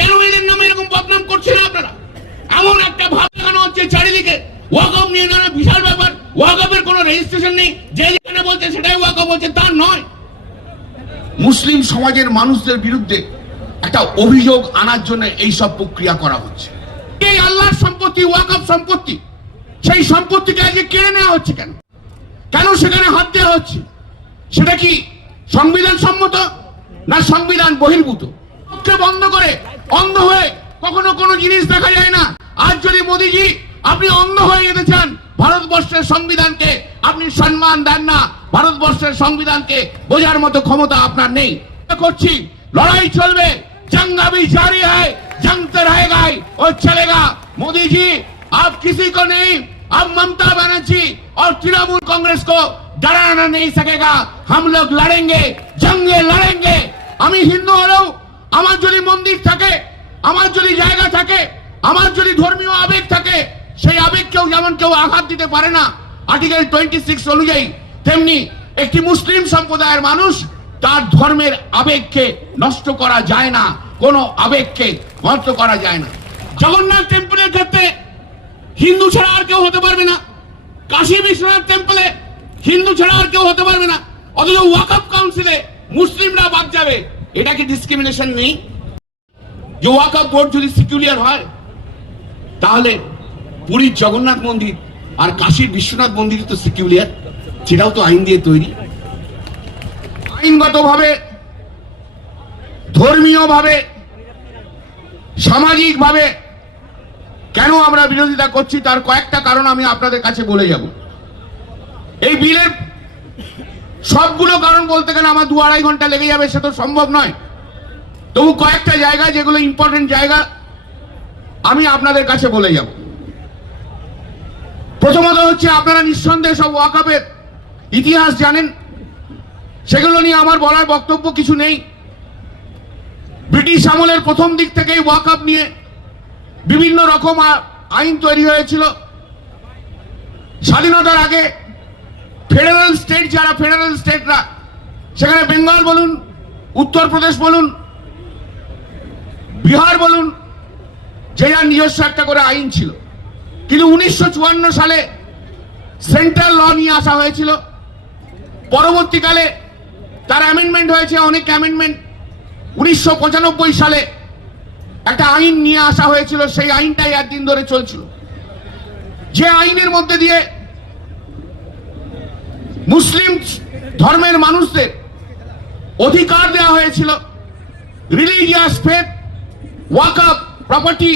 কেন এদের নামে এরকম বদনাম করছেন আপনারা? এমন একটা ভাব দেখানো হচ্ছে চারিদিকে। ওয়াকফ নিয়ে নানা বিশাল ব্যাপার। ওয়াকফের কোনো রেজিস্ট্রেশন নেই। যে যেখানে বলছে সেটাই ওয়াকফ হচ্ছে তা নয়। মুসলিম সমাজের মানুষদের বিরুদ্ধে একটা অভিযোগ আনার জন্য এই সব প্রক্রিয়া করা হচ্ছে। এই আল্লাহর সম্পত্তি ওয়াকফ সম্পত্তি সেই সম্পত্তিকে আজকে কেড়ে নেওয়া হচ্ছে কেন? কেন সেখানে হাত দেওয়া হচ্ছে? সেটা কি সংবিধান সম্মত না সংবিধান বহির্ভূত? বন্ধ করে অন্ধ হয়ে কখনো কোনো জিনিস দেখা যায় না আজ যদি মোদিজি আপনি অন্ধ হয়ে যেতে চান ভারতবর্ষের সংবিধানকে আপনি সম্মান দেন না ভারতবর্ষের সংবিধানকে বোঝার মতো ক্ষমতা আপনার নেই করছি লড়াই চলবে जंग अभी जारी है जंग तो रहेगा ही और चलेगा मोदी जी आप किसी को नहीं अब ममता बनर्जी और तृणमूल कांग्रेस को डराना नहीं सकेगा हम लोग लड़ेंगे जंगे लड़ेंगे আমি হিন্দু হলেও আমার যদি মন্দির থাকে, আমার যদি জায়গা থাকে, আমার যদি ধর্মীয় আবেগ থাকে, সেই আবেগকেও যেমন কেউ আঘাত দিতে পারে না। আর্টিকেল টোয়েন্টি সিক্স অনুযায়ী তেমনি একটি মুসলিম সম্প্রদায়ের মানুষ তার ধর্মের আবেগকে নষ্ট করা যায় না, কোনো আবেগকে নষ্ট করা যায় না। জগন্নাথ টেম্পলের ক্ষেত্রে হিন্দু ছাড়া আর কেউ হতে পারবে না। কাশী বিশ্বনাথ টেম্পলে হিন্দু ছাড়া আর কেউ হতে পারবে না। অথচ ওয়াকফ কাউন্সিলে মুসলিমরা বাদ যাবে। এটা কি ডিসক্রিমিনেশন নেই? যে ওয়াকফ বোর্ড যদি সিকিউরিয়ার হয়, তাহলে পুরীর জগন্নাথ মন্দির আর কাশীর বিশ্বনাথ মন্দির তো সিকিউরিয়ার সেটাও তো আইন দিয়ে তৈরি। আইনগতভাবে, ধর্মীয়ভাবে, সামাজিকভাবে কেন আমরা বিরোধিতা করছি, তার কয়েকটা কারণ আমি আপনাদের কাছে বলে যাব। এই বিলের সবগুলো কারণ বলতে গেলে আমার দু আড়াই ঘণ্টা লেগে যাবে, সে তো সম্ভব নয়। তবু কয়েকটা জায়গা, যেগুলো ইম্পর্টেন্ট জায়গা, আমি আপনাদের কাছে বলে যাব। প্রথমত হচ্ছে, আপনারা নিঃসন্দেহে সব ওয়াকাপের ইতিহাস জানেন। সেগুলো নিয়ে আমার বলার বক্তব্য কিছু নেই। ব্রিটিশ আমলের প্রথম দিক থেকেই ওয়াকআপ নিয়ে বিভিন্ন রকম আইন তৈরি হয়েছিল। স্বাধীনতার আগে ফেডারেল স্টেট যারা, ফেডারেল স্টেটরা, সেখানে বেঙ্গল বলুন উত্তরপ্রদেশ বলুন, বিহার বলুন, যে যার নিজস্ব একটা করে আইন ছিল। কিন্তু উনিশশো চুয়ান্ন সালে সেন্ট্রাল ল নিয়ে আসা হয়েছিল। পরবর্তীকালে তার অ্যামেন্ডমেন্ট হয়েছে, অনেক অ্যামেন্ডমেন্ট উনিশশো পঁচানব্বই সালে একটা আইন নিয়ে আসা হয়েছিল, সেই আইনটাই একদিন ধরে চলছিল। যে আইনের মধ্যে দিয়ে মুসলিম ধর্মের মানুষদের অধিকার দেওয়া হয়েছিল। রিলিজিয়াস ফেথ ওয়াকআপ প্রপার্টি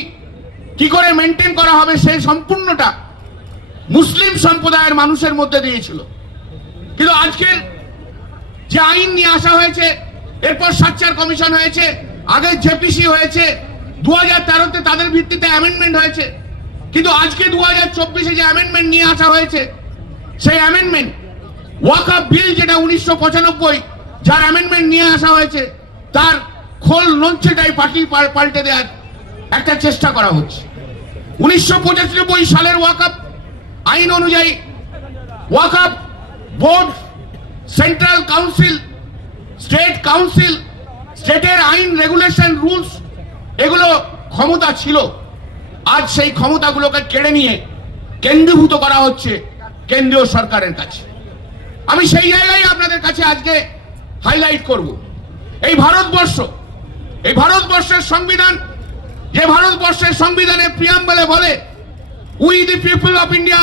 কি করে মেনটেন করা হবে সেই সম্পূর্ণটা মুসলিম সম্প্রদায়ের মানুষের মধ্যে দিয়েছিল। কিন্তু আজকের যে আইন নিয়ে আসা হয়েছে, এরপর সাচ্চার কমিশন হয়েছে, আগে জেপিসি হয়েছে দু হাজার তেরোতে তাদের ভিত্তিতে অ্যামেন্ডমেন্ট হয়েছে। কিন্তু আজকে দু হাজার চব্বিশে যে অ্যামেন্ডমেন্ট নিয়ে আসা হয়েছে, সেই অ্যামেন্ডমেন্ট ওয়াকআপ বিল যেটা উনিশশো পঁচানব্বই, যার অ্যামেন্ডমেন্ট নিয়ে আসা হয়েছে, তার খোল নঞ্চেটাই পার্টি পাল্টে দেওয়ার একটা চেষ্টা করা হচ্ছে। উনিশশো পঁচানব্বই সালের ওয়াকআপ আইন অনুযায়ী ওয়াকআপ board central council state council স্টেটের আইন রেগুলেশন রুলস এগুলো ক্ষমতা ছিল। আজ সেই ক্ষমতাগুলোকে কেড়ে নিয়ে কেন্দ্রীভূত করা হচ্ছে কেন্দ্রীয় সরকারের কাছে। আমি সেই জায়গায় আপনাদের কাছে আজকে হাইলাইট করব। এই ভারতবর্ষ এই ভারতবর্ষের সংবিধান যে ভারতবর্ষের সংবিধানে প্রিয়াম্বলে বলে we the people of India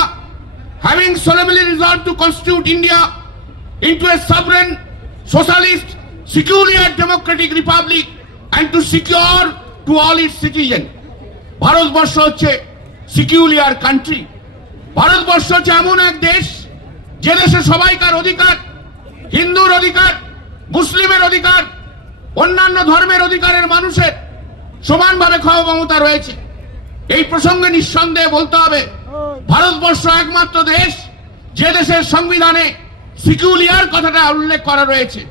having solemnly resolved to constitute India into a sovereign, socialist secular democratic republic and to secure to all its citizen Bharatvarsha হচ্ছে সিকিউলিয়ার কান্ট্রি ভারতবর্ষ হচ্ছে এমন এক দেশ যে দেশে সবাইকার অধিকার, হিন্দুর অধিকার, মুসলিমের অধিকার, অন্যান্য ধর্মের অধিকারের মানুষের সমানভাবে ক্ষমতা রয়েছে। এই প্রসঙ্গে নিঃসন্দেহে বলতে হবে, ভারতবর্ষ একমাত্র দেশ যে দেশের সংবিধানে সিকিউলিয়ার কথাটা উল্লেখ করা রয়েছে।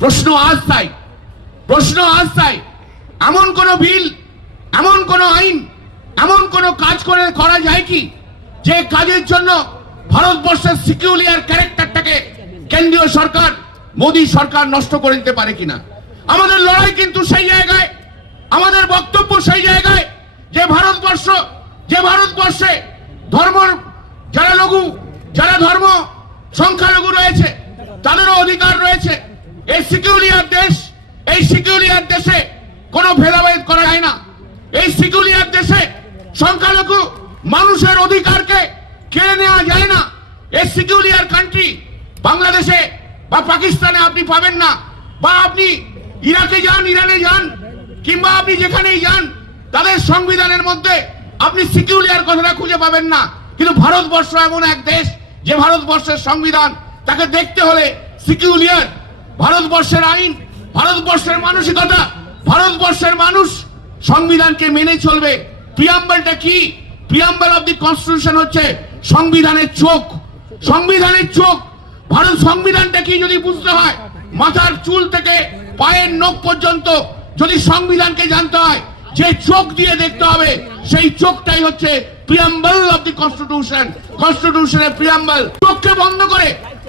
প্রশ্ন আজ তাই, প্রশ্ন আজ তাই, এমন কোন বিল, এমন কোন আইন, এমন কোন কাজ করে করা যায় কি, যে কাজের জন্য ভারতবর্ষের সিকিউলিয়ার ক্যারেক্টারটাকে কেন্দ্রীয় সরকার, মোদী সরকার নষ্ট করে দিতে পারে কিনা? আমাদের লড়াই কিন্তু সেই জায়গায়, আমাদের বক্তব্য সেই জায়গায় যে ভারতবর্ষ, যে ভারতবর্ষে ধর্ম, যারা লঘু, যারা ধর্ম, সংখ্যালঘু রয়েছে, তাদেরও অধিকার রয়েছে। এই সিকিউরিয়ার দেশ, এই সিকিউরিয়ার দেশে কোনো ভেদাভেদ করা যায় না। এই সিকিউরিয়ার দেশে সংখ্যালঘু মানুষের অধিকারকে কেড়ে নেওয়া যায় না। এই সিকিউরিয়ার কান্ট্রি বাংলাদেশে বা পাকিস্তানে আপনি পাবেন না। বা আপনি ইরাকে যান, ইরানে যান, কিংবা আপনি যেখানেই যান, তাদের সংবিধানের মধ্যে আপনি সিকিউরিয়ার কথাটা খুঁজে পাবেন না। কিন্তু ভারতবর্ষ এমন এক দেশ যে ভারতবর্ষের সংবিধান, তাকে দেখতে হলে সিকিউরিয়ার ভারতবর্ষের আইন, ভারতবর্ষের মানসিকতা, ভারতবর্ষের মানুষ সংবিধানকে মেনে চলবে। প্রিয়াম্বলটা কি? প্রিয়াম্বল অব দি কনস্টিটিউশন হচ্ছে সংবিধানের চোখ সংবিধানের চোখ। ভারত সংবিধানটা কি যদি বুঝতে হয়, মাথার চুল থেকে পায়ের নখ পর্যন্ত যদি সংবিধানকে জানতে হয়, যে চোখ দিয়ে দেখতে হবে, সেই চোখটাই হচ্ছে প্রিয়াম্বল অব দি কনস্টিটিউশন কনস্টিটিউশনের প্রিয়াম্বল চোখকে বন্ধ করে,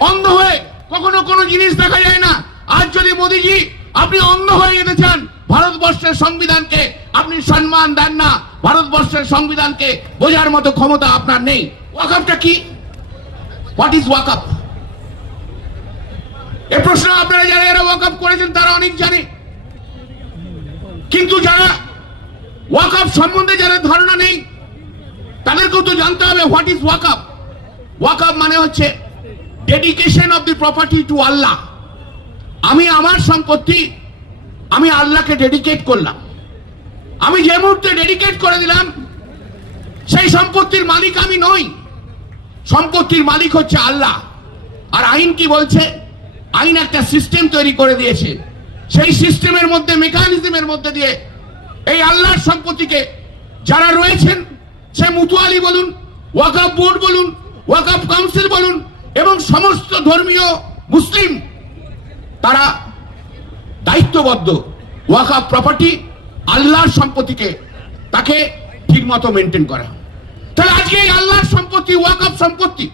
অন্ধ হয়ে কখনো কোনো জিনিস দেখা যায় না। আজ যদি মোদিজি আপনি অন্ধ হয়ে যেতে চান ভারতবর্ষের সংবিধানকে আপনি সম্মান দেন না, ভারতবর্ষের সংবিধানকে বোঝার মতো ক্ষমতা আপনার নেই। ওয়াকআপটা কি? হোয়াট ইজ ওয়াকআপ এ প্রশ্ন আপনারা যারা এরা ওয়াকআপ করেছেন, তারা অনেক জানে। কিন্তু যারা ওয়াকআপ সম্বন্ধে যারা ধারণা নেই, তাদেরকেও তো জানতে হবে হোয়াট ইজ ওয়াকআপ ওয়াকআপ মানে হচ্ছে dedication of the property to Allah আমি আমার সম্পত্তি, আমি আল্লাহকে ডেডিকেট করলাম। আমি যে মুহূর্তে ডেডিকেট করে দিলাম, সেই সম্পত্তির মালিক আমি নই। সম্পত্তির মালিক হচ্ছে আল্লাহ। আর আইন কি বলছে? আইন একটা সিস্টেম তৈরি করে দিয়েছে। সেই সিস্টেমের মধ্যে মেকানিজমের মধ্যে দিয়ে এই আল্লাহর সম্পত্তিকে যারা রয়েছেন, সে মুতুয়ালি বলুন, ওয়াকাফ বোর্ড বলুন, ওয়াকাফ কাউন্সিল বলুন এবং সমস্ত ধর্মীয় মুসলিম, তারা দায়িত্ববদ্ধ। ওয়াকাফ প্রপার্টি আল্লাহর সম্পত্তিকে তাকে ঠিক মতো মেনটেন করা। তাহলে আজকে এই আল্লাহর সম্পত্তি ওয়াকাফ সম্পত্তি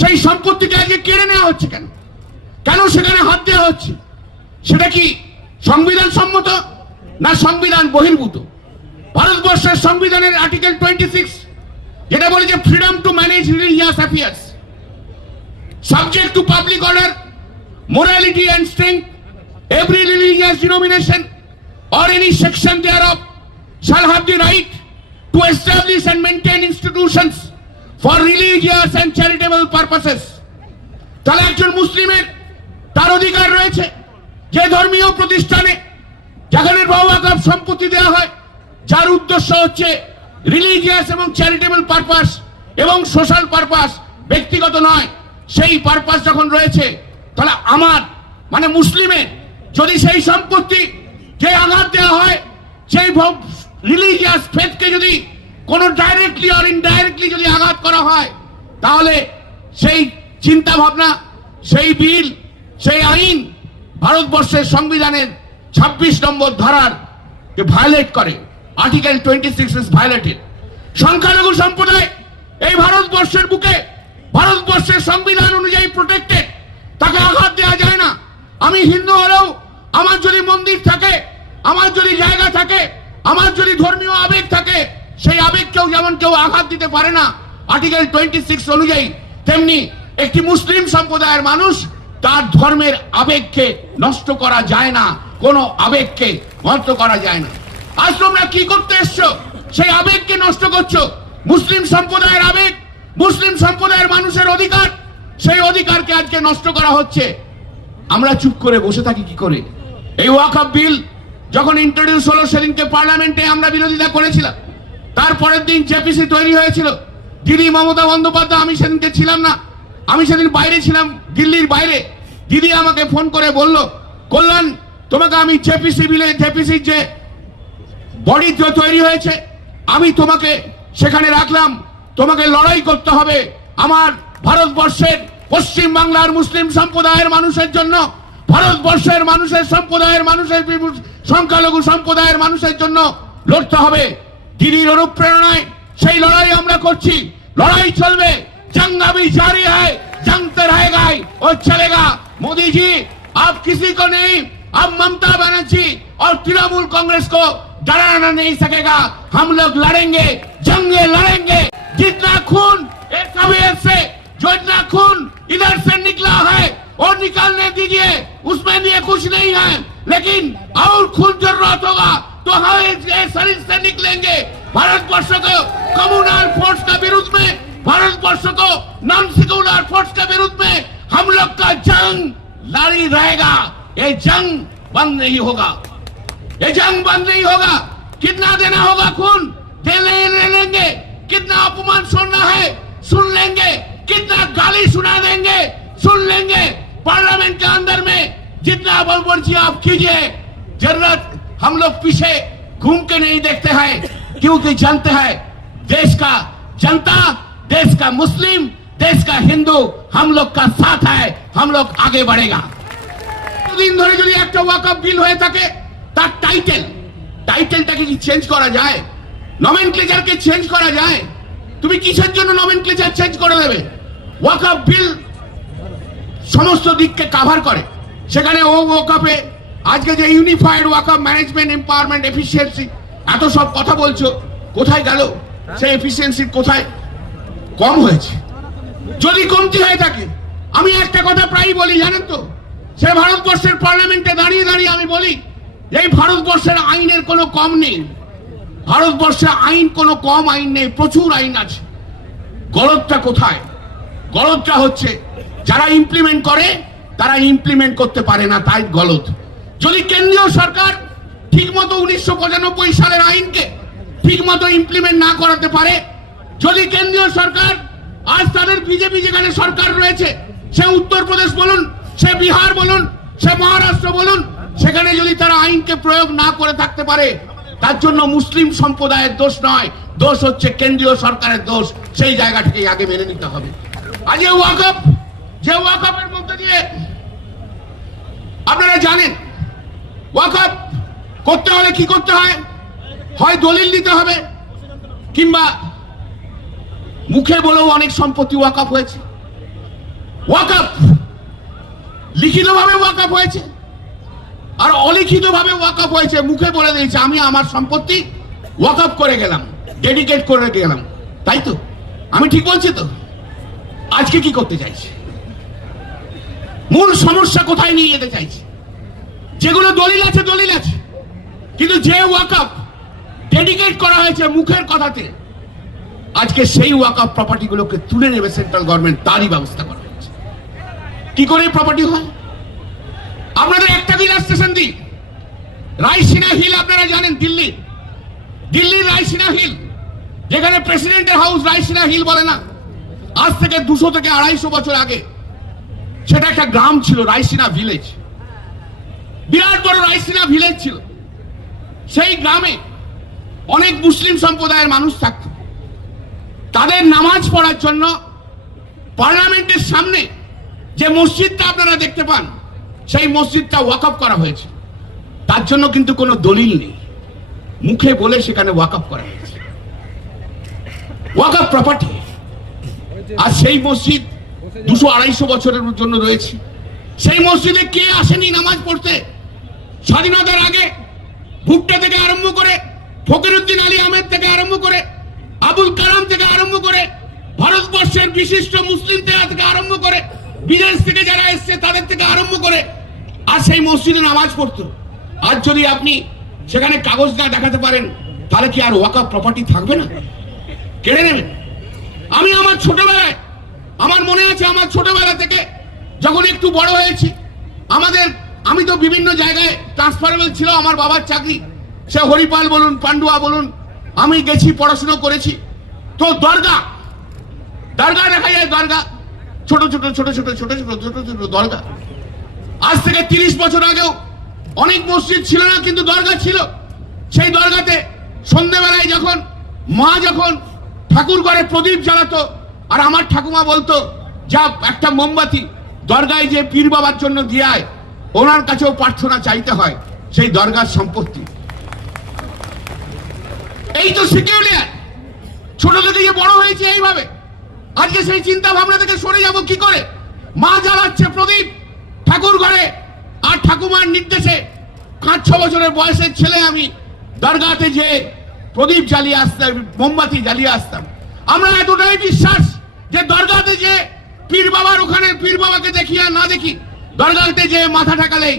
সেই সম্পত্তিকে আজকে কেড়ে নেওয়া হচ্ছে কেন? কেন সেখানে হাত দেওয়া হচ্ছে? সেটা কি সংবিধান সম্মত না সংবিধান বহির্ভূত? ভারতবর্ষের সংবিধানের আর্টিকেল টোয়েন্টি সিক্স যেটা বলেছে freedom to manage religious affairs subject to public order, morality and strength, every religious denomination or any section thereof shall have the right to establish and maintain institutions for religious and charitable purposes. তাহলে একজন মুসলিমের তার অধিকার রয়েছে যে ধর্মীয় প্রতিষ্ঠানে যেখানে বাবাকার সম্পত্তি দেওয়া হয়, যার উদ্দেশ্য হচ্ছে রিলিজিয়াস এবং চ্যারিটেবল পারপাস এবং সোশ্যাল পারপাস ব্যক্তিগত নয়, সেই পারপাস যখন রয়েছে, তাহলে আমার মানে মুসলিমের, যদি সেই সম্পত্তি যে আঘাত দেওয়া হয়, সেই রিলিজিয়াস ফেথকে যদি কোনো ডাইরেক্টলি আর ইনডাইরেক্টলি যদি আঘাত করা হয়, তাহলে সেই চিন্তা ভাবনা সেই বিল, সেই আইন ভারতবর্ষের সংবিধানের ছাব্বিশ নম্বর ধারার ভায়োলেট করে article twenty six is violated সংখ্যালঘু সম্প্রদায় এই ভারতবর্ষের বুকে, ভারতবর্ষের সংবিধান অনুযায়ী প্রোটেক্টেড তাকে আঘাত দেওয়া যায় না। আমি হিন্দু হলেও আমার যদি মন্দির থাকে আমার যদি জায়গা থাকে, আমার যদি ধর্মীয় আবেগ থাকে, সেই আবেগকেও যেমন কেউ আঘাত দিতে পারে না। আর্টিকেল টোয়েন্টি সিক্স অনুযায়ী তেমনি একটি মুসলিম সম্প্রদায়ের মানুষ তার ধর্মের আবেগকে নষ্ট করা যায় না, কোনো আবেগকে নষ্ট করা যায় না। আজ তোমরা কি করতে এসছো? সেই আবেগকে নষ্ট করছ। মুসলিম সম্প্রদায়ের আবেগ, মুসলিম সম্প্রদায়ের মানুষের অধিকার, সেই অধিকারকে আজকে নষ্ট করা হচ্ছে। আমরা চুপ করে বসে থাকি কি করে? এই ওয়াকআপ বিল যখন ইন্ট্রোডিউস হলো, সেদিনকে পার্লামেন্টে আমরা বিরোধিতা করেছিলাম। তারপরের দিন জেপিসি তৈরি হয়েছিল। দিদি মমতা বন্দ্যোপাধ্যায়, আমি সেদিনকে ছিলাম না। আমি সেদিন বাইরে ছিলাম দিল্লির বাইরে। দিদি আমাকে ফোন করে বলল, কল্যাণ, তোমাকে আমি জেপিসি বিলে জেপিসির যে বডি তৈরি হয়েছে, আমি তোমাকে সেখানে রাখলাম। তোমাকে লড়াই করতে হবে আমার ভারতবর্ষের পশ্চিম বাংলার মুসলিম সম্প্রদায়ের মানুষের জন্য। ভারতবর্ষের মানুষের সম্প্রদায়ের মানুষের সংখ্যালঘু সম্প্রদায়ের মানুষের জন্য লড়তে হবে দিদির অনুপ্রেরণায় সেই লড়াই আমরা করছি লড়াই চলবে जंग अभी जारी है जंग तो रहेगा ही और चलेगा मोदी जी आप किसी को नहीं अब ममता बनर्जी और तृणमूल कांग्रेस को डराना नहीं सकेगा हम लोग लड़ेंगे जंगे लड़ेंगे जितना खून एक कबीर से जो इतना खून इधर से निकला है और निकालने दीजिए। उसमें लिए कुछ नहीं है। लेकिन और खून ज़रूरत होगा तो हम शरीर से निकलेंगे। भारतवर्ष को कम्युनल फोर्स के विरुद्ध में भारतवर्ष को नॉन सेक्युलर फोर्स के विरुद्ध में हम लोग का जंग जारी रहेगा। ये जंग बंद नहीं होगा। ये जंग बंद नहीं होगा। कितना देना होगा खून? दे ले लेंगे कितना अपमान सुनना है? सुन लेंगे। कितना गाली सुना देंगे? सुन लेंगे पार्लियामेंट के अंदर में जितना बलबर्जी आप कीजिए जरूरत हम लोग पीछे घूम के नहीं देखते हैं क्योंकि जानते हैं देश का जनता देश का मुस्लिम देश का हिंदू हम लोग का साथ है हम लोग आगे बढ़ेगा দিন ধরে যদি একটা ওয়াকআপ বিল হয়ে থাকে তার টাইটেল টাইটেলটাকে কি চেঞ্জ করা যায় নমেনক্লেচারকে চেঞ্জ করা যায় তুমি কিসের জন্য নমেনক্লেচার চেঞ্জ করে দেবে ওয়াকআপ বিল সমস্ত দিককে কাভার করে। সেখানে ও ওয়াকআপে আজকে যে unified Waqf management empowerment efficiency এত সব কথা বলছো, কোথায় গেল? সেই এফিসিয়েন্সি কোথায়? কম হয়েছে। যদি কমতি হয়ে থাকে, আমি একটা কথা প্রায়ই বলি, জানেন তো? সে ভারতবর্ষের পার্লামেন্টে দাঁড়িয়ে দাঁড়িয়ে আমি বলি, এই ভারতবর্ষের আইনের কোনো কম নেই। ভারতবর্ষে আইন কোনো কম আইন নেই, প্রচুর আইন আছে। গলতটা কোথায়? গলতটা হচ্ছে যারা ইমপ্লিমেন্ট করে, তারা ইমপ্লিমেন্ট করতে পারে না, তাই গলত যদি কেন্দ্রীয় সরকার ঠিকমতো উনিশশো পঁচানব্বই সালের আইনকে ঠিকমতো ইমপ্লিমেন্ট না করাতে পারে, যদি কেন্দ্রীয় সরকার, আজ তাদের বিজেপি যেখানে সরকার রয়েছে, সে উত্তরপ্রদেশ বলুন, সে বিহার বলুন, সে মহারাষ্ট্র বলুন, সেখানে যদি তারা আইনকে প্রয়োগ না করে থাকতে পারে, তার জন্য মুসলিম সম্প্রদায়ের দোষ নয়, দোষ হচ্ছে কেন্দ্রীয় সরকারের দোষ, সেই জায়গাটাকে আগে মেনে নিতে হবে। আজ এই ওয়াকআপ যে ওয়াকআপের মধ্যে দিয়ে আপনারা জানেন ওয়াকআপ করতে হলে কি করতে হয়? হয় দলিল দিতে হবে, কিংবা মুখে বলেও অনেক সম্পত্তি ওয়াকআপ হয়েছে। ওয়াকআপ লিখিতভাবে ওয়াকআপ হয়েছে, আর অলিখিতভাবে ওয়াকআপ হয়েছে, মুখে বলে দিয়েছে, আমি আমার সম্পত্তি ওয়াকআপ করে গেলাম, ডেডিকেট করে গেলাম। তাই তো? আমি ঠিক বলছি তো? আজকে কি করতে চাইছি? মূল সমস্যা কোথায় নিয়ে যেতে চাইছি? যেগুলো দলিল আছে দলিল আছে। কিন্তু যে ওয়াকআপ ডেডিকেট করা হয়েছে মুখের কথাতে, আজকে সেই ওয়াকআপ প্রপার্টিগুলোকে তুলে নেবে সেন্ট্রাল গভর্নমেন্ট, তারই ব্যবস্থা করা হয়েছে। কি করে প্রপার্টি হয়? আপনাদের একটা দিন স্টেশন দিই রাইসিনা হিল আপনারা জানেন, দিল্লি। দিল্লির রাইসিনা হিল, যেখানে প্রেসিডেন্টের হাউস রাইসিনা হিল বলে না। আজ থেকে দুশো থেকে আড়াইশো বছর আগে সেটা একটা গ্রাম ছিল, রাইসিনা ভিলেজ বিরাট বড় রাইসিনা ভিলেজ ছিল। সেই গ্রামে অনেক মুসলিম সম্প্রদায়ের মানুষ থাকত। তাদের নামাজ পড়ার জন্য পার্লামেন্টের সামনে যে মসজিদটা আপনারা দেখতে পান, সেই মসজিদটা ওয়াকআপ করা হয়েছে। তার জন্য কিন্তু কোনো দলিল নেই। মুখে বলে সেখানে ওয়াকআপ করা হয়েছে। ওয়াকআপ প্রপার্টি আর সেই মসজিদ দুশো আড়াইশো বছরের জন্য রয়েছে। সেই মসজিদে কে আসেনি নামাজ পড়তে? স্বাধীনতার আগে ভুট্টা থেকে আরম্ভ করে ফকিরুদ্দিন আলী আহমেদ থেকে আরম্ভ করে আবুল কালাম থেকে আরম্ভ করে ভারতবর্ষের বিশিষ্ট মুসলিম থেকে আরম্ভ করে বিদেশ থেকে যারা এসছে তাদের থেকে আরম্ভ করে আর সেই মসজিদে নামাজ পড়তো। আজ যদি আপনি সেখানে কাগজ না দেখাতে পারেন, তাহলে কি আর ওয়াকা প্রপার্টি থাকবে না? কেড়ে নেবেন? আমি আমার ছোটবেলায় আমার মনে আছে আমার ছোটবেলা থেকে যখন একটু বড় হয়েছি, আমাদের, আমি তো বিভিন্ন জায়গায় ট্রান্সফারেবল ছিল, আমার বাবার চাকরি। সে হরিপাল বলুন, পান্ডুয়া বলুন, আমি গেছি, পড়াশুনো করেছি। তো দরগা দরগা দেখা যায়, দরগা। ছোট ছোট ছোট ছোট ছোট ছোট ছোট ছোট দরগা। আজ থেকে তিরিশ বছর আগেও অনেক মসজিদ ছিল না, কিন্তু দরগা ছিল। সেই দরগাতে সন্ধেবেলায় যখন মা যখন ঠাকুর ঘরে প্রদীপ জ্বালাতো আর আমার ঠাকুমা বলতো, যা একটা মোমবাতি, দরগায় যে পীর বাবার জন্য দিয়ে ওনার কাছেও প্রার্থনা চাইতে হয়, সেই দরগার সম্পত্তি। এই তো সিকিউরিয়ার ছোট থেকে বড় হয়েছে এইভাবে। আজকে সেই চিন্তা ভাবনা থেকে সরে যাব কি করে? মা জ্বালাচ্ছে প্রদীপ ঠাকুর ঘরে, আর ঠাকুমার নির্দেশে পাঁচ, ছ বছরের বয়সের ছেলে আমি দরগাতে যে প্রদীপ জ্বালিয়ে আসতাম মোমবাতি জ্বালিয়ে আসতাম। আমরা এতটাই বিশ্বাস যে দরগাতে যে পীর বাবার ওখানে, পীর বাবাকে দেখি আর না দেখি, দরগাতে যে মাথা ঠাকালেই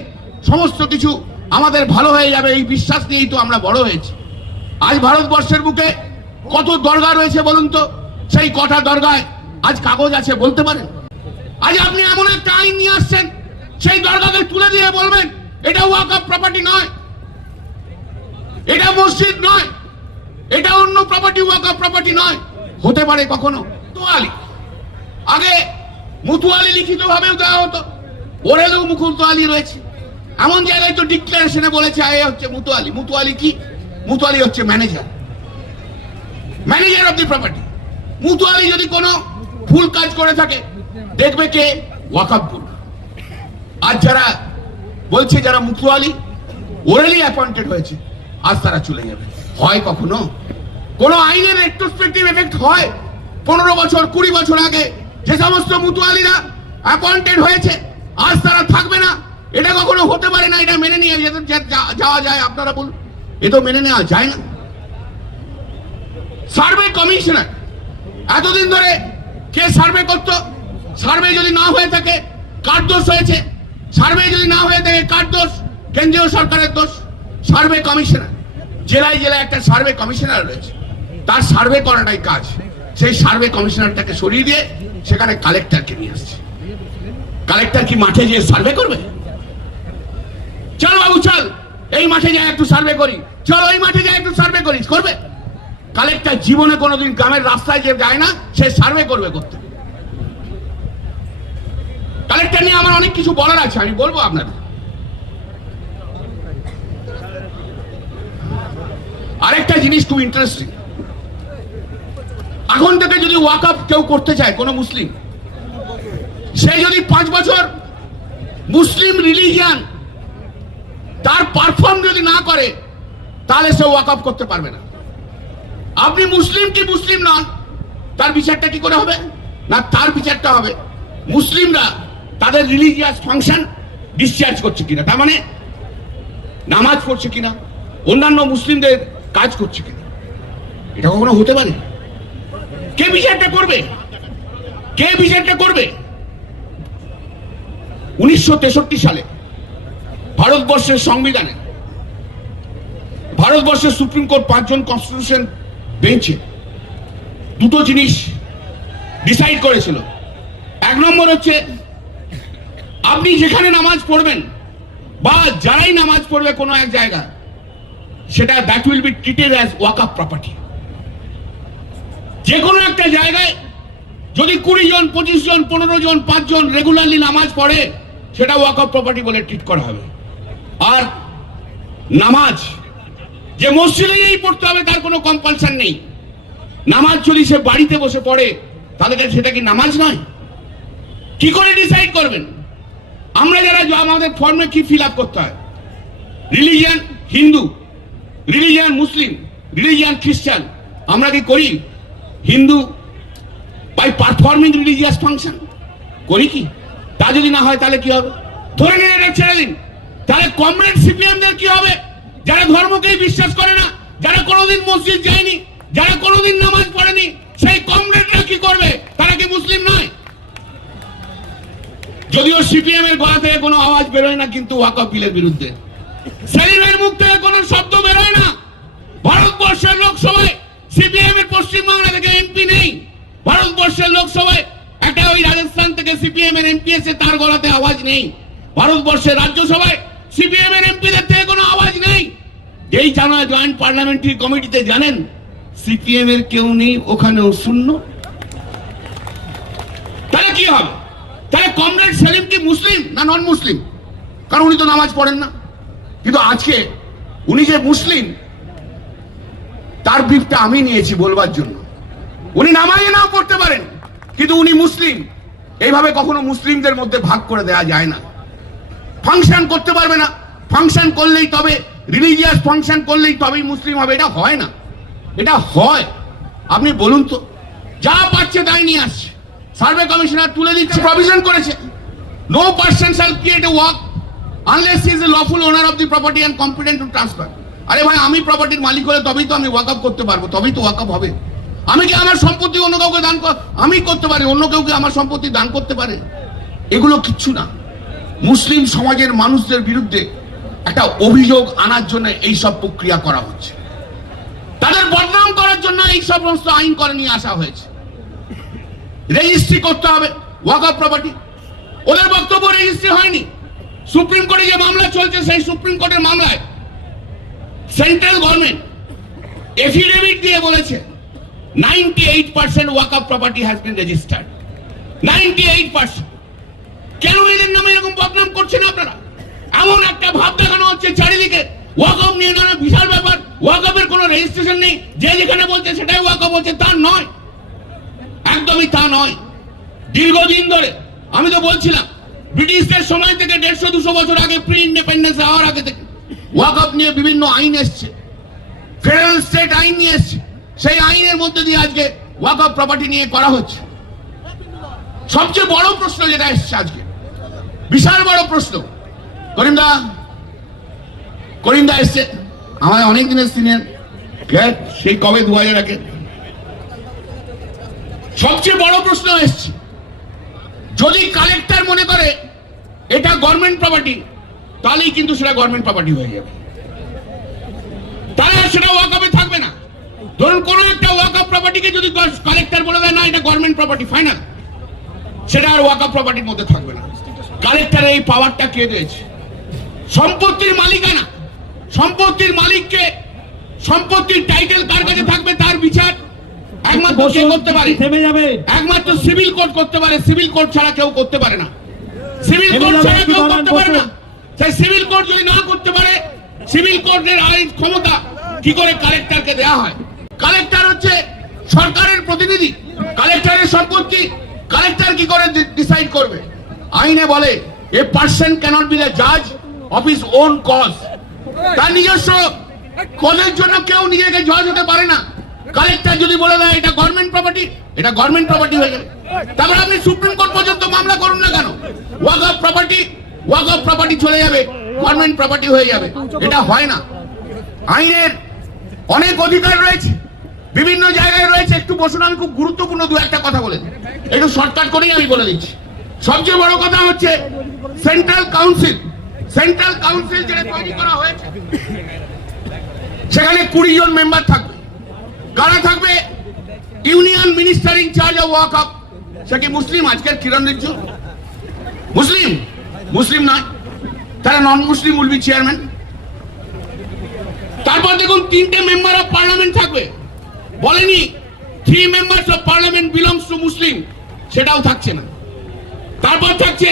সমস্ত কিছু আমাদের ভালো হয়ে যাবে, এই বিশ্বাস নিয়েই তো আমরা বড় হয়েছি। আজ ভারতবর্ষের বুকে কত দরগা রয়েছে বলুন তো? সেই কটা দরগায় আজ কাগজ আছে, বলতে পারেন? আজ আপনি এমন একটা আইন নিয়ে আসছেন, সেই দরগাকে তুলে দিয়ে বলবেন, এটা ওয়াকআপ প্রপার্টি নয়। এটা মসজিদ নয়। এটা অন্য প্রপার্টি ওয়াকআপ প্রপার্টি নয়। হতে পারে কখনো? মুতুয়ালি আগে মুতুয়ালি লিখিত ভাবেও দেওয়া হতো ওরেলেও মুকুতুয়ালি রয়েছে। এমন জায়গায় তো ডিক্লারেশনে বলেছে এ হচ্ছে মুতুয়ালি। মুতুয়ালি কি? মুতুয়ালি হচ্ছে manager manager of the property মুতুয়ালি যদি কোনো ভুল কাজ করে থাকে, দেখবে কে? ওয়াকআপ বোর্ড আজ যারা বলছে যারা মুতুয়ালি, ওরালি অ্যাপয়েন্টেড হয়েছে, আজ তারা চলে যাবে। হয় কখনো? কোনো আইনের রেট্রোস্পেক্টিভ এফেক্ট হয়? পনেরো বছর, কুড়ি বছর আগে যে সমস্ত মুতুয়ালিরা অ্যাপয়েন্টেড হয়েছে, আজ তারা থাকবে না। এটা কখনো হতে পারে না, এটা মেনে নিয়ে যাওয়া যায়, আপনারা বলুন। এ তো মেনে নেওয়া যায় না। সার্ভে কমিশনার, এতদিন ধরে কে সার্ভে করত? সার্ভে যদি না হয়ে থাকে, কার দোষ হয়েছে? সার্ভে যদি না হয়ে থাকে, কার দোষ? কেন্দ্রীয় সরকারের দোষ। সার্ভে কমিশনার, জেলায় জেলায় একটা সার্ভে কমিশনার রয়েছে। তার সার্ভে করাটাই কাজ। সেই সার্ভে কমিশনারটাকে সরিয়ে দিয়ে সেখানে কালেক্টরকে নিয়ে আসছে। কালেক্টর কি মাঠে গিয়ে সার্ভে করবে? চল বাবু, চল। এই মাঠে যাই, একটু সার্ভে করি। চল ওই মাঠে যাই, একটু সার্ভে করি করবে? কালেক্টর জীবনে কোনোদিন গ্রামের রাস্তায় যে যায় না, সে সার্ভে করবে করতে। কালেক্টর নিয়ে আমার অনেক কিছু বলার আছে, আমি বলব আপনাদের। আরেকটা জিনিস খুব ইন্টারেস্টিং এখন থেকে যদি ওয়াকআপ কেউ করতে চায়, কোনো মুসলিম, সে যদি পাঁচ বছর মুসলিম রিলিজিয়ান তার পারফর্ম যদি না করে, তাহলে সে ওয়াকআপ করতে পারবে না। আপনি মুসলিম কি মুসলিম নন? তার বিচারটা কি করে হবে? না, তার বিচারটা হবে। মুসলিমরা তাদের রিলিজিয়াস ফাংশন ডিসচার্জ করছে কিনা, তার মানে নামাজ পড়ছে কিনা, অন্যান্য মুসলিমদের কাজ করছে কিনা, এটা কখনো হতে পারে? কে বিচারটা করবে? কে বিচারটা করবে? উনিশশো তেষট্টি সালে, ভারতবর্ষের সংবিধানে, ভারতবর্ষের সুপ্রিম কোর্ট পাঁচজন কনস্টিটিউশন বেঞ্চে দুটো জিনিস ডিসাইড করেছিল। এক নম্বর হচ্ছে, আপনি যেখানে নামাজ পড়বেন, বা যারাই নামাজ পড়বে কোনো এক জায়গায়, সেটা that will be treated as waqf property যে কোনো একটা জায়গায় যদি কুড়ি জন, পঁচিশ জন, পনেরো জন পাঁচজন রেগুলারলি নামাজ পড়ে, সেটা ওয়াক আপ প্রপার্টি বলে ট্রিট করা হবে। আর নামাজ, যে মসজিদে গিয়েই পড়তে হবে, তার কোনো কম্পালশন নেই। নামাজ যদি সে বাড়িতে বসে পড়ে, তাহলে কি সেটা কি নামাজ নয়? কি করে ডিসাইড করবেন? আমরা যারা আমাদের ফর্মে কি ফিল আপ করতে হয়? Religion Hindu religion Muslim religion Christian আমরা কি করি? Hindu by performing religious function করি কি? তা যদি না হয় তাহলে কি হবে? ধরে নিয়ে এটা ছেড়ে দিন। তাহলে কমরেড সিপিএমদের কি হবে? যারা ধর্মকেই বিশ্বাস করে না, যারা কোনোদিন মসজিদ যায়নি, যারা কোনোদিন নামাজ পড়েনি, সেই কমরেডরা কি করবে? তারা কি মুসলিম নয়? যদিও সিপিএম এর গলা থেকে কোনো আওয়াজ বেরোয় না, কিন্তু ওয়াকফ বিলের বিরুদ্ধে। সেলিমের মুখ থেকে কোনো শব্দ বেরোয় না। ভারতবর্ষের লোকসভায় পশ্চিমবাংলা থেকে এমপি নেই। ভারতবর্ষের লোকসভায় একটা ওই রাজস্থান থেকে সিপিএম এর এমপি এসে তার গলাতে আওয়াজ নেই। ভারতবর্ষের রাজ্যসভায় সিপিএম এর এমপিদের থেকে কোনো আওয়াজ নেই। যেই জানা জয়েন্ট পার্লামেন্টারি কমিটিতে জানেন সিপিএম এর কেউ নেই, ওখানেও শূন্য। তাহলে কি হবে? তাহলে কমরেড সেলিম কি মুসলিম না নন মুসলিম কারণ উনি তো নামাজ পড়েন না। কিন্তু আজকে উনি যে মুসলিম তার বিপটা আমি নিয়েছি বলবার জন্য। উনি নামাজে নাও পড়তে পারেন, কিন্তু উনি মুসলিম। এইভাবে কখনো মুসলিমদের মধ্যে ভাগ করে দেওয়া যায় না। ফাংশন করতে পারবে না। ফাংশন করলেই তবে, রিলিজিয়াস ফাংশন করলেই তবেই মুসলিম হবে। এটা হয় না। এটা হয়। আপনি বলুন তো, যা পাচ্ছে তাই নিয়ে আসছে। সার্ভে কমিশনার তুলে দিচ্ছে প্রভিশন করেছে। No person shall create a work unless is a lawful owner of the property and competent to transfer আরে ভাই, আমি প্রপার্টির মালিক হলে তবেই তো আমি ওয়াকআপ করতে পারব, তবেই তো ওয়াকআপ হবে। আমি কি আমার সম্পত্তি অন্য কাউকে দান আমি করতে পারি, অন্য কেউ কি আমার সম্পত্তি দান করতে পারে? এগুলো কিচ্ছু না। মুসলিম সমাজের মানুষদের বিরুদ্ধে একটা অভিযোগ আনার জন্য এই সব প্রক্রিয়া করা হচ্ছে। তাদের বদনাম করার জন্য এই সমস্ত আইন করে নিয়ে আসা হয়েছে। রেজিস্ট্রি করতে হবে ওয়াকআপ প্রপার্টি ওদের বক্তব্য রেজিস্ট্রি হয়নি। সুপ্রিম কোর্টে যে মামলা চলছে, সেই সুপ্রিম কোর্টের মামলায় সেন্ট্রাল গভর্নমেন্ট এফিডেভিট দিয়ে বলেছে ninety eight percent waqf property has been registered ninety eight percent কেন এদের নামে এরকম বদনাম করছেন আপনারা? এমন একটা ভাব দেখানো হচ্ছে চারিদিকে। ওয়াকআপ নিয়ে নামে বিশাল ব্যাপার। ওয়াকআপের কোনো রেজিস্ট্রেশন নেই। যে যেখানে বলছে সেটাই ওয়াকআপ হচ্ছে তা নয়। একদমই তা নয়। দীর্ঘদিন ধরে, আমি তো বলছিলাম, ব্রিটিশদের সময় থেকে দেড়শো দুশো বছর আগে প্রি ইন্ডিপেন্ডেন্স হওয়ার আগে থেকে। ওয়াকআপ নিয়ে বিভিন্ন আইন এসছে। ফেডারেল স্টেট আইন নিয়ে এসছে। সেই আইনের মধ্যে দিয়ে আজকে প্রপার্টি নিয়ে করা হচ্ছে। সবচেয়ে বড় প্রশ্ন যেটা এসছে আজকে, বিশাল বড় প্রশ্ন। করিমদা করিমদা এসছে। আমায় অনেক দিনের সিনিয়র সেই কবে দু হাজার আগে সবচেয়ে বড় প্রশ্ন এসছে। যদি কালেক্টর মনে করে, এটা গভর্নমেন্ট প্রপার্টি তাহলেই কিন্তু সেটা গভর্নমেন্ট প্রপার্টি হয়ে যাবে। তাহলে সেটা ওয়াকআপে থাকবে না। ধরুন কোন একটা ওয়াকআপ প্রপার্টিকে যদি কালেক্টর বলে দেয় না এটা গভর্নমেন্ট প্রপার্টি ফাইনাল সেটা আর ওয়াকআপ প্রপার্টির মধ্যে থাকবে না। কালেক্টর এই পাওয়ারটা কে দিয়েছে? সম্পত্তির মালিকানা। সম্পত্তির মালিককে সম্পত্তির টাইটেল কার কাছে থাকবে তার বিচার একমাত্র কে করতে পারে? থেমে যাবে। একমাত্র সিভিল কোর্ট করতে পারে। সিভিল কোর্ট ছাড়া কেউ করতে পারে না। সিভিল কোর্ট ছাড়া কেউ করতে পারে না। সেই সিভিল কোর্ট যদি না করতে পারে, সিভিল কোর্টের আইন ক্ষমতা কি করে কালেক্টরকে দেয়া হয়? কালেক্টর হচ্ছে সরকারের প্রতিনিধি। কালেক্টরের সম্পত্তি কালেক্টর কি করে ডিসাইড করবে? আইনে বলে a person cannot be the জাজ অফ হিজ ওন কজ তার নিজস্ব কজের জন্য কেউ নিজেকে জজ হতে পারে না। কালেক্টর যদি বলে দেয়, এটা গভর্নমেন্ট প্রপার্টি এটা গভর্নমেন্ট প্রপার্টি হয়ে যাবে তারপরে আপনি সুপ্রিম কোর্ট পর্যন্ত মামলা করুন না কেন? Walk of property walk of property চলে যাবে গভর্নমেন্ট প্রপার্টি হয়ে যাবে। এটা হয় না। আইনের অনেক অধিকার রয়েছে, বিভিন্ন জায়গায় রয়েছে। একটু বসুন, আমি খুব গুরুত্বপূর্ণ দু একটা কথা বলে একটু শর্টকাট করেই আমি বলে দিচ্ছি। সবচেয়ে বড় কথা হচ্ছে সেন্ট্রাল কাউন্সিল সেন্ট্রাল কাউন্সিল যেটা তৈরি করা হয়েছে, সেখানে কুড়ি জন মেম্বার থাকবে। কারা থাকবে? Union minister in charge of waqf সে কি মুসলিম? আজকের কিরণ রিজ্জু মুসলিম? মুসলিম নয়, তারা non Muslim will be chairman তারপর দেখুন তিনটে মেম্বার অফ পার্লামেন্ট থাকবে। বলেনি three members of parliament belongs to Muslim সেটাও থাকছে না। তারপর থাকছে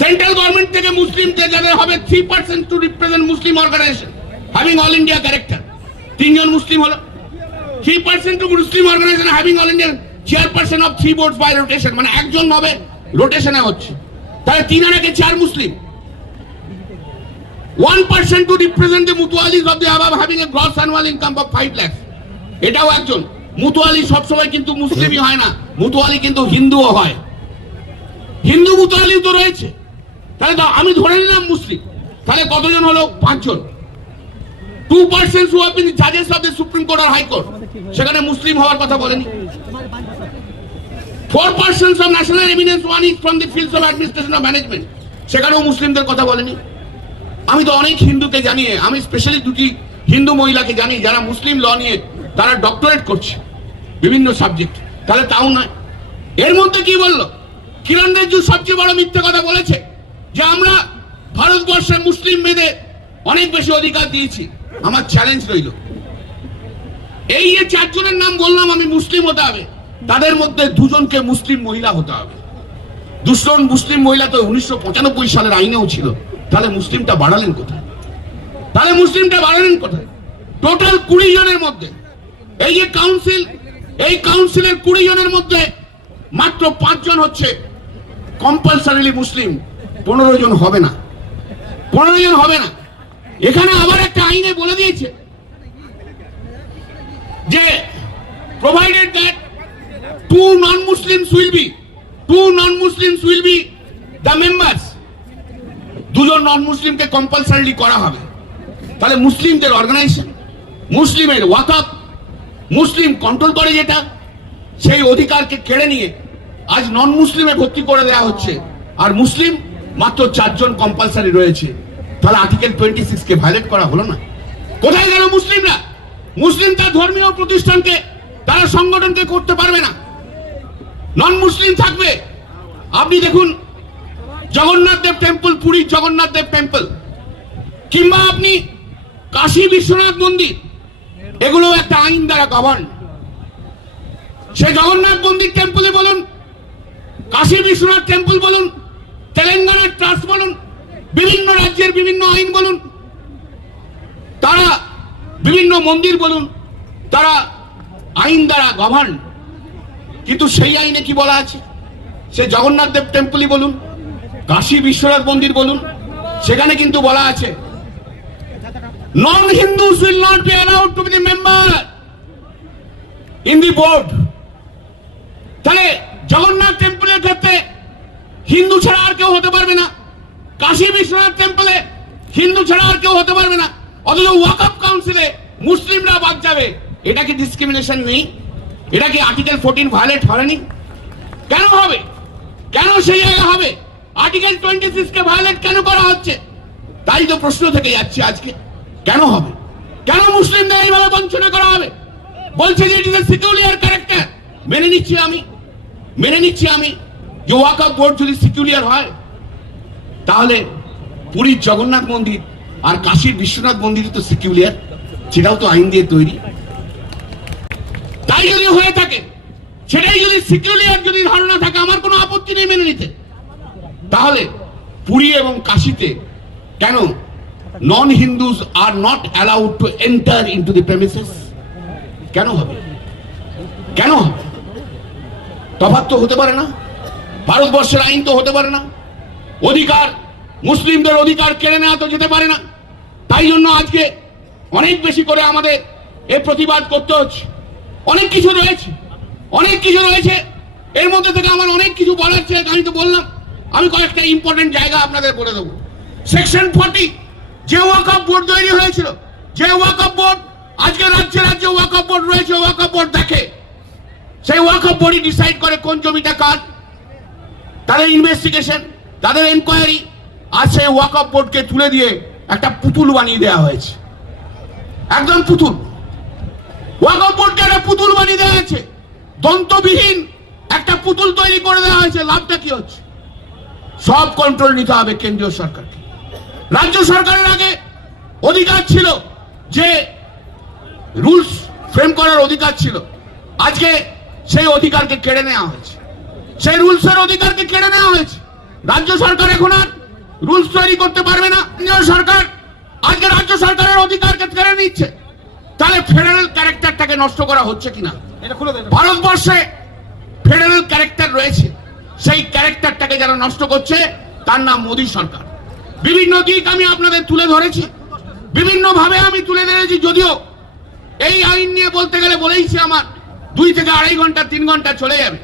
সেন্ট্রাল গভর্নমেন্ট থেকে মুসলিমদের যাদের হবে three percent to represent Muslim organisation having all India character তিনজন মুসলিম হলো। Three percent to Muslim organisation having all India chairperson of three board by rotation মানে একজন হবে রোটেশনে হচ্ছে। তাহলে তিন আনাকে চার Muslim. One percent to represent the mutawallis of the above having a gross annual income of five lakhs এটাও একজন। মুতুয়ালি সবসময় কিন্তু মুসলিমই হয় না। মুতুয়ালি কিন্তু হিন্দুও হয়। হিন্দু মুতালিও তো রয়েছে। তাহলে তো আমি ধরে নিলাম মুসলিম। তাহলে কতজন হলো? পাঁচজন। Two percent who have been জাজেস of the supreme court আর হাইকোর্ট সেখানে মুসলিম হওয়ার কথা বলেনি। Four percent of national evidence one is from the fields of administration of management সেখানেও মুসলিমদের কথা বলেনি। আমি তো অনেক হিন্দুকে জানিয়ে, আমি স্পেশালি দুটি হিন্দু মহিলাকে জানি যারা মুসলিম ল নিয়ে তারা ডক্টরেট করছে বিভিন্ন সাবজেক্ট তাহলে তাও নয়। এর মধ্যে কি বলল? কিরণ রিজ্জু সবচেয়ে বড় মিথ্যে কথা বলেছে যে আমরা ভারতবর্ষের মুসলিম মেয়েদের অনেক বেশি অধিকার দিয়েছি। আমার চ্যালেঞ্জ রইল। এই যে চারজনের নাম বললাম আমি মুসলিম হতে হবে। তাদের মধ্যে দুজনকে মুসলিম মহিলা হতে হবে। দুজন মুসলিম মহিলা তো উনিশশো পঁচানব্বই সালের আইনেও ছিল। তাহলে মুসলিমটা বাড়ালেন কোথায়? তাহলে মুসলিমটা বাড়ালেন কোথায়? টোটাল কুড়ি জনের মধ্যে। এই যে কাউন্সিল এই কাউন্সিলের কুড়ি জনের মধ্যে মাত্র পাঁচজন হচ্ছে কম্পালসারিলি মুসলিম। পনেরো জন হবে না। পনেরো জন হবে না। এখানে আবার একটা আইনে বলে দিয়েছে যে provided that Muslims will be two non Muslims will be the members দুজন নন মুসলিমকে কম্পালসারিলি করা হবে। তাহলে মুসলিমদের অর্গানাইজেশন মুসলিমের ওয়াকআপ মুসলিম কন্ট্রোল করে যেটা, সেই অধিকারকে কেড়ে নিয়ে আজ নন মুসলিমে ভর্তি করে দেওয়া হচ্ছে। আর মুসলিম মাত্র চারজন কম্পালসারি রয়েছে। তাহলে আর্টিকেল টোয়েন্টি সিক্স কে ভায়োলেট করা হলো না। কোথায় গেল মুসলিমরা? মুসলিম তার ধর্মীয় প্রতিষ্ঠানকে, তারা সংগঠনকে করতে পারবে না। নন মুসলিম থাকবে। আপনি দেখুন, জগন্নাথ দেব টেম্পল পুরীর জগন্নাথ দেব টেম্পল কিংবা আপনি কাশী বিশ্বনাথ মন্দির এগুলো একটা আইন দ্বারা গভর্ন সে জগন্নাথ মন্দির টেম্পলে বলুন, কাশী বিশ্বনাথ টেম্পল বলুন, তেলেঙ্গানার ট্রাস্ট বলুন, বিভিন্ন রাজ্যের বিভিন্ন আইন বলুন, তারা বিভিন্ন মন্দির বলুন, তারা আইন দ্বারা গভর্ন কিন্তু সেই আইনে কি বলা আছে? সে জগন্নাথ দেব টেম্পলই বলুন, কাশী বিশ্বনাথ মন্দির বলুন, সেখানে কিন্তু বলা আছে non Hindus will not be allowed to be the member in the board তাহলে জগন্নাথ টেম্পলের ক্ষেত্রে হিন্দু ছাড়া আর কেউ হতে পারবে না। কাশী বিশ্বনাথ টেম্পলে হিন্দু ছাড়া আর কেউ হতে পারবে না। অথচ ওয়াকআপ কাউন্সিলে মুসলিমরা বাদ যাবে। এটা কি ডিসক্রিমিনেশন নেই? এটা কি আর্টিকেল ফোরটিন ভায়োলেট হয়নি? কেন হবে? কেন সেই জায়গা হবে? আর্টিকেল টোয়েন্টি সিক্স কে ভায়োলেট কেন করা হচ্ছে? তাই তো প্রশ্ন থেকে যাচ্ছে আজকে। কেন হবে? কেন মুসলিমদের এইভাবে বঞ্চনা করা হবে? বলছে যে ইট সিকিউরিয়ার ক্যারেক্টার মেনে নিচ্ছি আমি। মেনে নিচ্ছি আমি যে ওয়াক ওয়াকআপ বোর্ড যদি সিকিউরিয়ার হয়, তাহলে পুরীর জগন্নাথ মন্দির আর কাশীর বিশ্বনাথ মন্দির তো সিকিউরিয়ার সেটাও তো আইন দিয়ে তৈরি। তাই যদি হয়ে থাকে, সেটাই যদি সিকিউরিয়ার যদি ধারণা থাকে, আমার কোনো আপত্তি নেই মেনে নিতে। তাহলে পুরী এবং কাশিতে কেন non Hindus are not allowed to enter into the premises কেন হবে? কেন হবে? তফাৎ তো হতে পারে না। ভারতবর্ষের আইন তো হতে পারে না। অধিকার, মুসলিমদের অধিকার কেড়ে নেওয়া তো যেতে পারে না। তাই জন্য আজকে অনেক বেশি করে আমাদের এ প্রতিবাদ করতে হচ্ছে। অনেক কিছু রয়েছে, অনেক কিছু রয়েছে। এর মধ্যে থেকে আমার অনেক কিছু বলার ছিল আমি তো বললাম, আমি কয়েকটা ইম্পর্টেন্ট জায়গা আপনাদের বলে দেবো। সেকশন ফর্টি যে ওয়াকআপ বোর্ড তৈরি হয়েছিল, যে ওয়াকআপ বোর্ড আজকে রাজ্যে রাজ্যে ওয়াকআপ বোর্ড রয়েছে ওয়াকআপ বোর্ড দেখে। সেই ওয়াকআপ বোর্ডই ডিসাইড করে কোন জমিটা কার, তাদের ইনভেস্টিগেশন তাদের এনকোয়ারি আর সেই ওয়াকআপ বোর্ডকে তুলে দিয়ে একটা পুতুল বানিয়ে দেওয়া হয়েছে। একদম পুতুল। একটা পুতুল বানিয়ে দেওয়া হয়েছে। দন্তবিহীন একটা পুতুল তৈরি করে দেওয়া হয়েছে। লাভটা কি হচ্ছে? সব কন্ট্রোল নিতে হবে কেন্দ্রীয় সরকারকে। রাজ্য সরকারের আগে অধিকার ছিল যে রুলস ফ্রেম করার অধিকার ছিল। আজকে সেই অধিকারকে কেড়ে নেওয়া হয়েছে। সেই রুলসের অধিকারকে কেড়ে নেওয়া হয়েছে। রাজ্য সরকার এখন আর রুলস তৈরি করতে পারবে না। কেন্দ্রীয় সরকার আজকে রাজ্য সরকারের অধিকারকে কেড়ে নিচ্ছে। তাহলে ফেডারেল ক্যারেক্টারটাকে নষ্ট করা হচ্ছে কিনা? এটা ভারতবর্ষে ফেডারেল ক্যারেক্টার রয়েছে। সেই ক্যারেক্টারটাকে যারা নষ্ট করছে তার নাম মোদী সরকার। বিভিন্ন দিক আমি আপনাদের তুলে ধরেছি। বিভিন্ন ভাবে আমি তুলে ধরেছি যদিও এই আইন নিয়ে বলতে গেলে বলেইছি আমার দুই থেকে আড়াই ঘণ্টা তিন ঘণ্টা চলে যাবে।